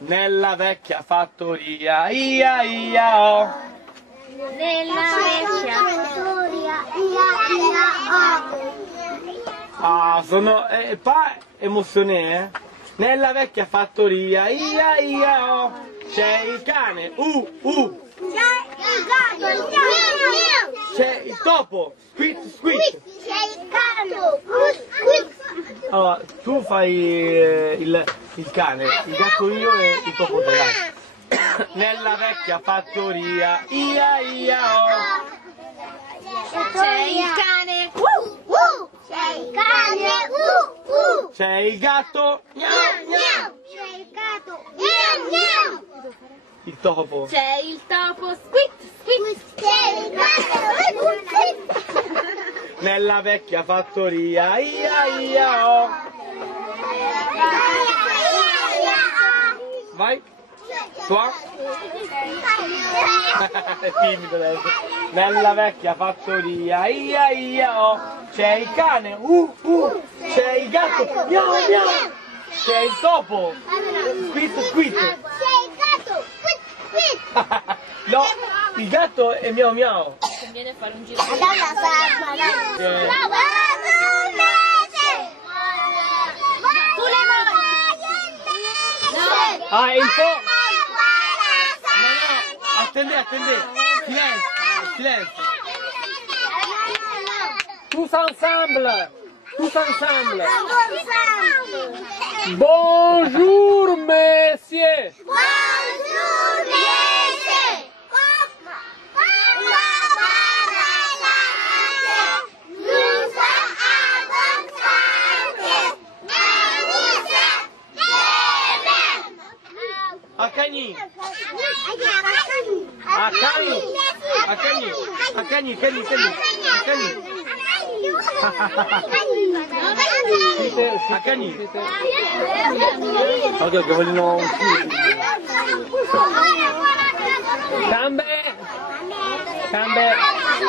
Nella vecchia fattoria, ia ia oh. Nella vecchia fattoria, Ah, sono emozione, eh? Nella vecchia fattoria, ia ia oh. C'è il cane, C'è il gatto, C'è il topo, squit squit. C'è il gatto, squit. Allora, tu fai il cane, il gatto io e il topo te dai. Nella vecchia fattoria, ia ia oh. C'è il cane, C'è il cane, C'è il gatto, C'è il gatto, miau. il topo. C'è il topo, squit, squit. C'è il gatto, squit. Nella vecchia fattoria, ia ia oh. Vai. Tua? È timido adesso. Nella vecchia fattoria, ia ia oh. C'è il cane, C'è il gatto, miau miau. C'è il topo, squit squit. C'è il gatto, squit, squit. No, il gatto è miau miau. Conviene fare un giro. Ah, il po'. No, attendez. Silenzio. Tous ensemble. Bonjour, messieurs. Acani. Oddio che vogliono un Cambe.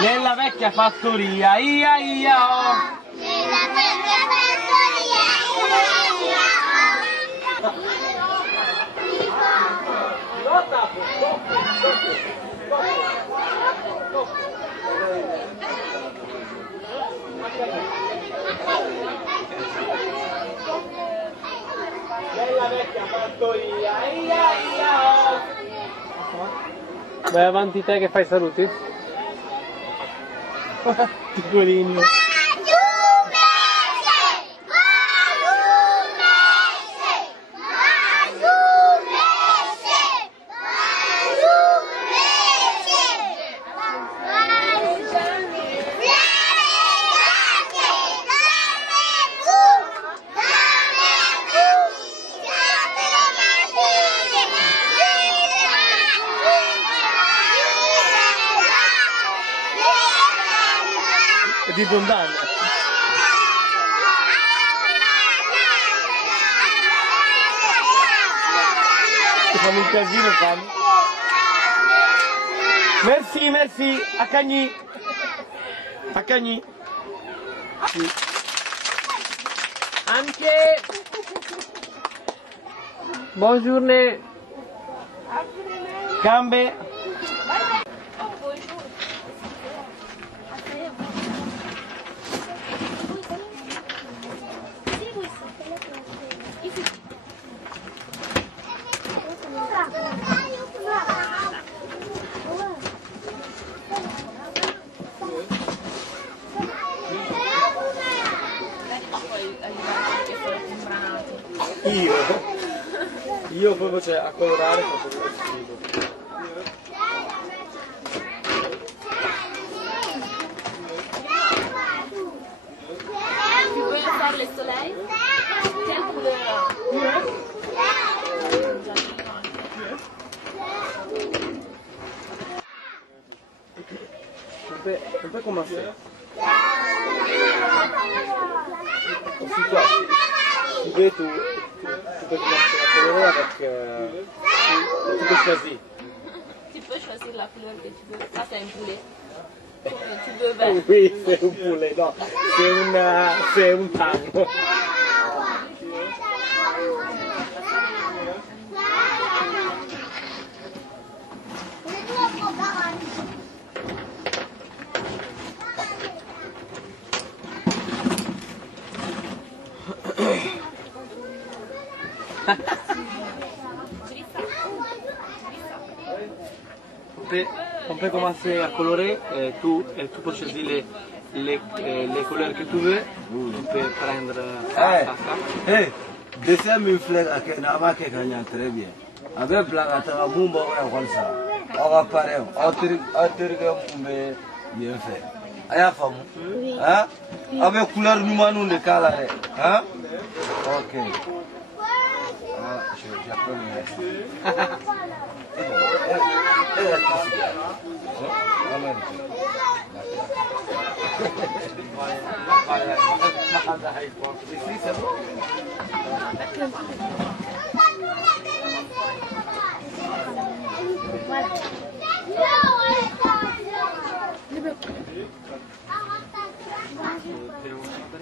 Nella vecchia fattoria, ia ia oh. Nella vecchia fattoria, ia ia oh. Vai avanti te che fai saluti? Piccolini. È tipo un danno. Ti fanno un casino, fanno. Merci, Acagni. Sì. Anche. Buongiorno. Gambe. Io proprio cioè, a colorare faccio quello schifo. Tu vuoi fare le soleil? Quel couleur? Un peu commencer. Aussi toi, tu peux commencer à colorer avec tu peux choisir. Tu peux choisir la couleur que tu veux. Ça, c'est un poulet. Tu veux vert. Oui, c'est un poulet, non, c'est un tango. On peut commencer à colorer, tu peux choisir les couleurs que tu veux. Tu peux prendre ça. Dessin mes fleurs à Kenama très bien. Avec Blagata, Mumba, on ça. On va parler, on bien fait. Aya famu? Hein? Avec couleur numanou de calare. Hein? Ok. Ah, j'appelle.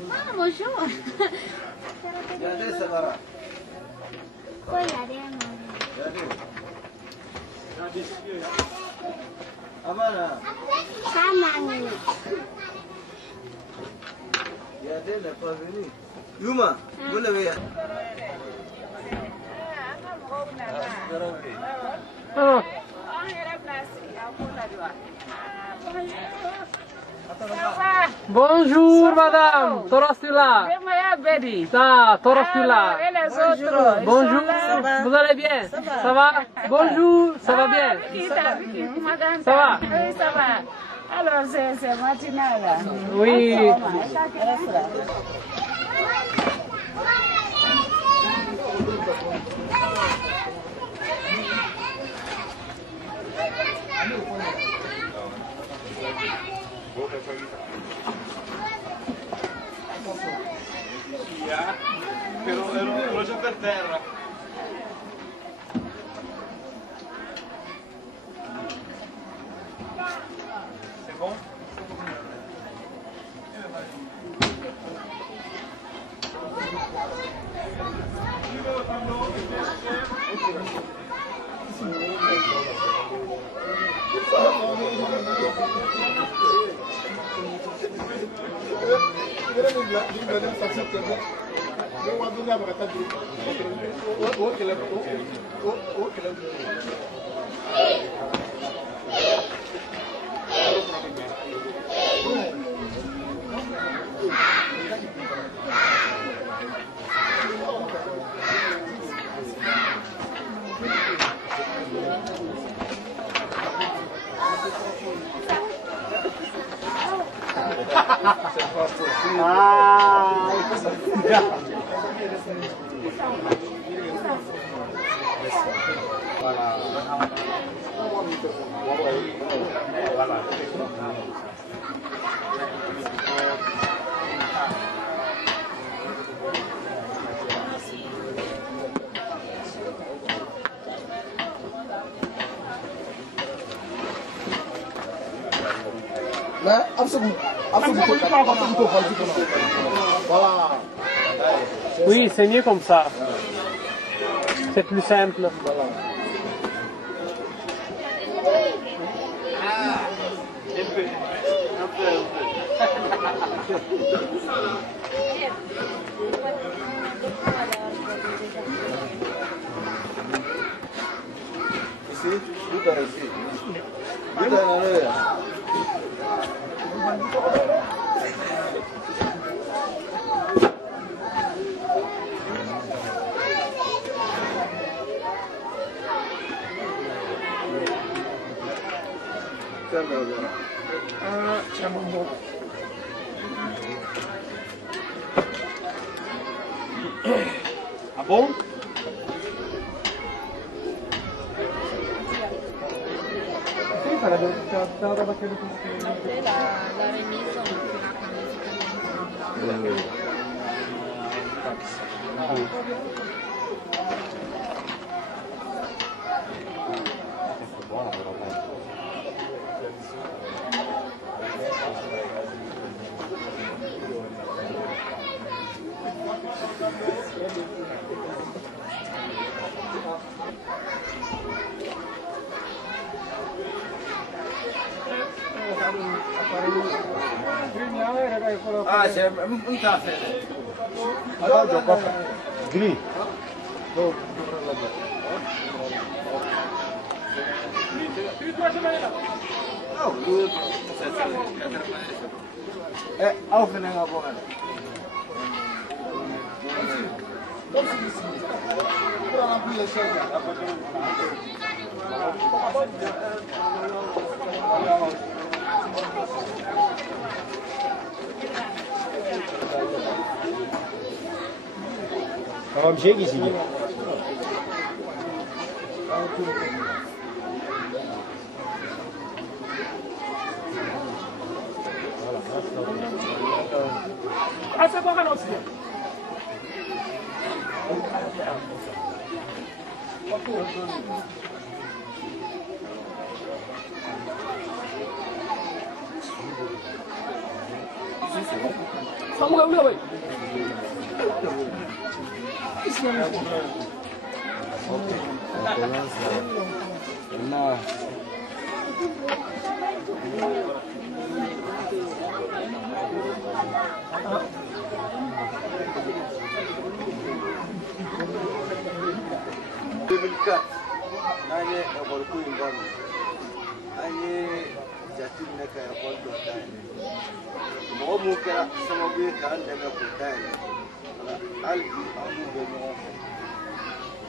Ah, bonjour. Regardez ça va. Quoi, il y a rien. Amana. Sama. Regardez, n'est pas venu. Yuma, vous l'avez. Ah. Bonjour madame, Torostula. Ça, Torostula. Bonjour, vous allez bien? Ça va? Bonjour, ça va bien? Ça va? Ça va. Alors c'est matinal. Oui. Ero già per terra. C'est bon? Oui, c'est mieux comme ça. C'est plus simple. Ici, tout est ici. Tout est en arrière. Ah bon? Après, la remise, on fera quand même. Ah, c'est un café. Alors, je comprends. Gris. Au final nggak boleh. Tamam bir şey geçecek. Asa kwa kana usiye. Samuka ule wewe. Nah. Nanye ebolku ingano. Nanye jatim neka ebol do tane. Mo muka sama gue kan daga ko tane. Albi amu be mo.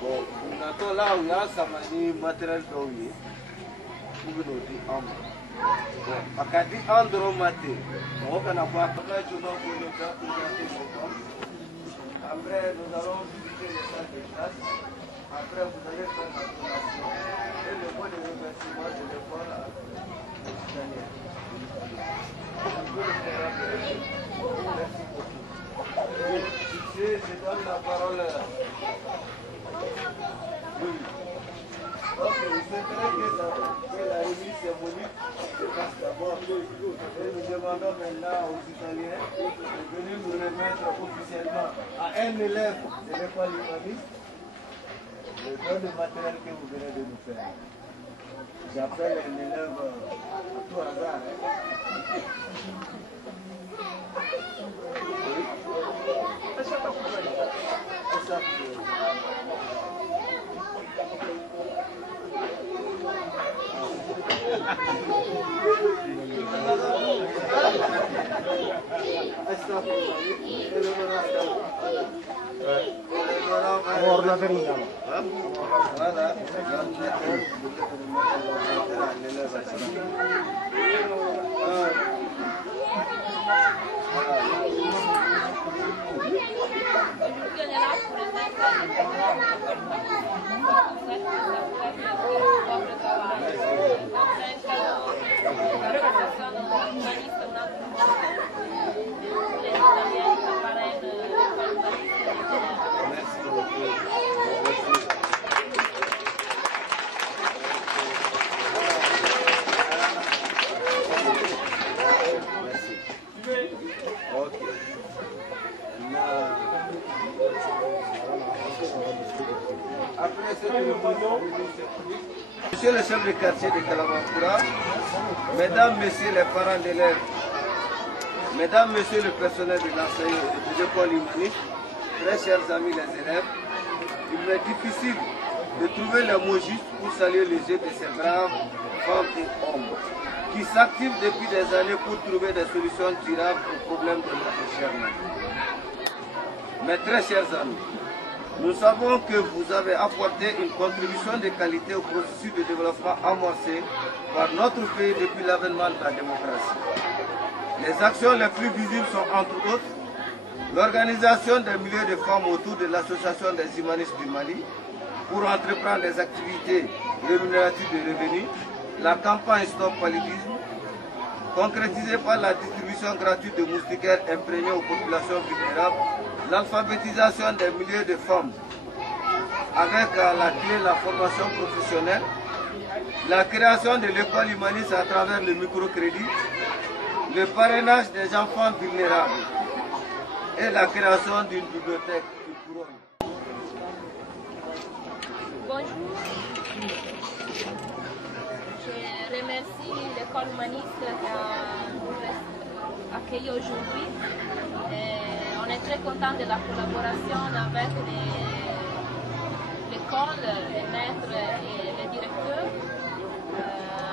Bo na to law ya sama ni material do yi. Kuno di am. Bo akadi andro mate. Mo kana kwa kana chuno ko le ka ko ya. Après nous allons visiter les salles de classe. Après, vous allez faire la donation et le mot de remerciement de l'école à Daniel. Merci beaucoup. Je donne la parole. Oui. Ok, vous souhaiterez que la remise symbolique se passe d'abord. Et nous demandons maintenant aux Italiens de venir nous remettre officiellement à un élève de l'école humaniste le don de matériel que vous venez de nous faire. J'appelle un élève à tout hasard. Orna ferina. Voilà. Monsieur le chef de quartier de Kalamakura, mesdames, messieurs les parents d'élèves, mesdames, messieurs le personnel de l'enseignement et de l'école humaniste, très chers amis les élèves, il m'est difficile de trouver les mots justes pour saluer les yeux de ces braves femmes et hommes qui s'activent depuis des années pour trouver des solutions durables aux problèmes de notre cher monde. Mes très chers amis, nous savons que vous avez apporté une contribution de qualité au processus de développement amorcé par notre pays depuis l'avènement de la démocratie. Les actions les plus visibles sont entre autres l'organisation des milliers de femmes autour de l'association des humanistes du Mali pour entreprendre des activités rémunératives de revenus, la campagne Stop Paludisme, concrétisée par la distribution gratuite de moustiquaires imprégnés aux populations vulnérables, l'alphabétisation des milliers de femmes avec à la clé la formation professionnelle, la création de l'école humaniste à travers le microcrédit, le parrainage des enfants vulnérables et la création d'une bibliothèque du couronne. Bonjour. Je remercie l'école humaniste qui nous accueilli aujourd'hui. On est très content de la collaboration avec l'école, les maîtres et les directeurs,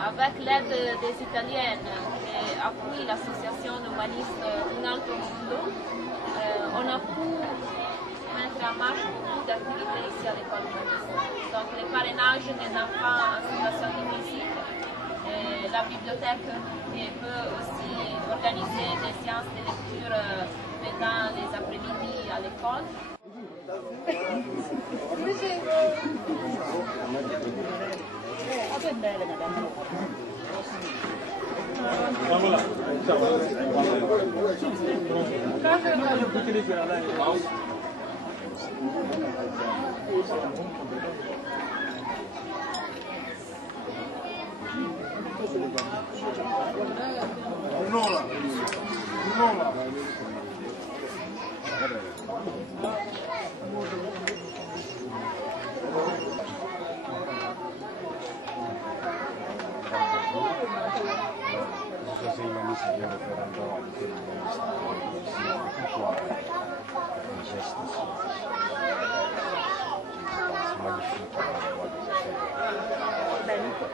avec l'aide des Italiennes qui appuient l'association humaniste Un Altro Mondo, on a pu mettre en marche beaucoup d'activités ici à l'école humaniste. Donc les parrainages des enfants en situation difficile, la bibliothèque qui peut aussi organiser des séances de lecture pendant les après-midi à l'école.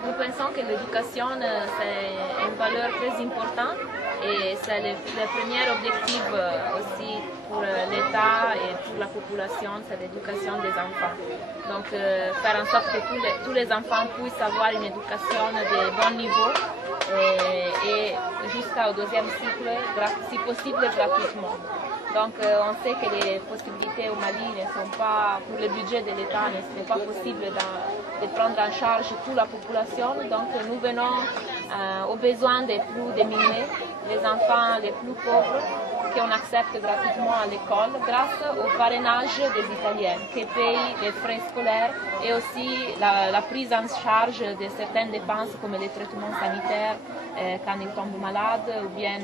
Nous pensons que l'éducation c'est une valeur très importante et c'est le premier objectif aussi pour l'État et pour la population, c'est l'éducation des enfants. Donc faire en sorte que tous les enfants puissent avoir une éducation de bon niveau et jusqu'au deuxième cycle, si possible gratuitement. Donc on sait que les possibilités au Mali ne sont pas, pour le budget de l'État, ce n'est pas possible de prendre en charge toute la population. Donc nous venons aux besoins des plus démunis, les enfants les plus pauvres, qu'on accepte gratuitement à l'école grâce au parrainage des Italiens qui payent les frais scolaires et aussi la prise en charge de certaines dépenses comme les traitements sanitaires quand ils tombent malades ou bien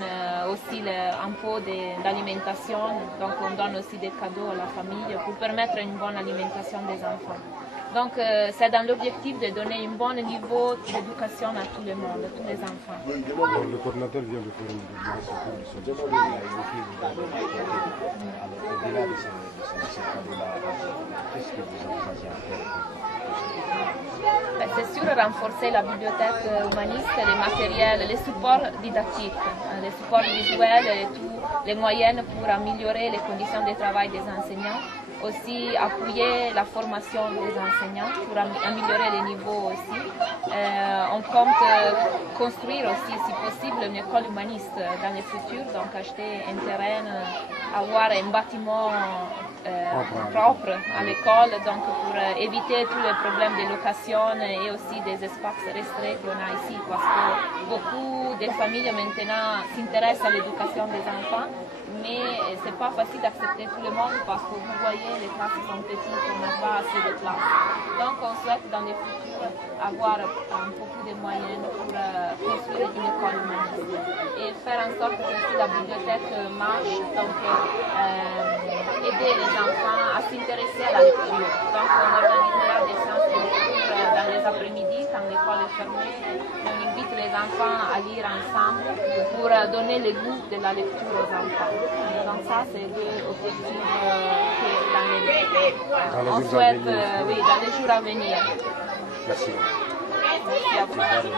aussi un peu d'alimentation. Donc on donne aussi des cadeaux à la famille pour permettre une bonne alimentation des enfants. Donc c'est dans l'objectif de donner un bon niveau d'éducation à tout le monde, à tous les enfants. Le coordinateur vient de faire une dédicace au cours de au-delà de ces cadeaux-là, qu'est-ce que vous envisagez à faire? C'est sûr, renforcer la bibliothèque humaniste, les matériels, les supports didactiques, les supports visuels et tous les moyens pour améliorer les conditions de travail des enseignants. Aussi appuyer la formation des enseignants pour améliorer les niveaux aussi. On compte construire aussi, si possible, une école humaniste dans le futur, donc acheter un terrain, avoir un bâtiment propre à l'école, donc pour éviter tous les problèmes de location et aussi des espaces restreints qu'on a ici, parce que beaucoup de familles maintenant s'intéressent à l'éducation des enfants, mais ce n'est pas facile d'accepter tout le monde parce que vous voyez, les classes sont petites, on n'a pas assez de place. Donc on souhaite dans le futur avoir un peu plus de moyens pour construire une école humaniste et faire en sorte que si la bibliothèque marche, donc aider les enfants à s'intéresser à la lecture. Donc on organisera des séances de lecture dans les après-midi quand l'école est fermée. On invite les enfants à lire ensemble pour donner le goût de la lecture aux enfants. Donc ça c'est l'objectif qu'on souhaite dans les jours à venir. Merci. Merci à vous.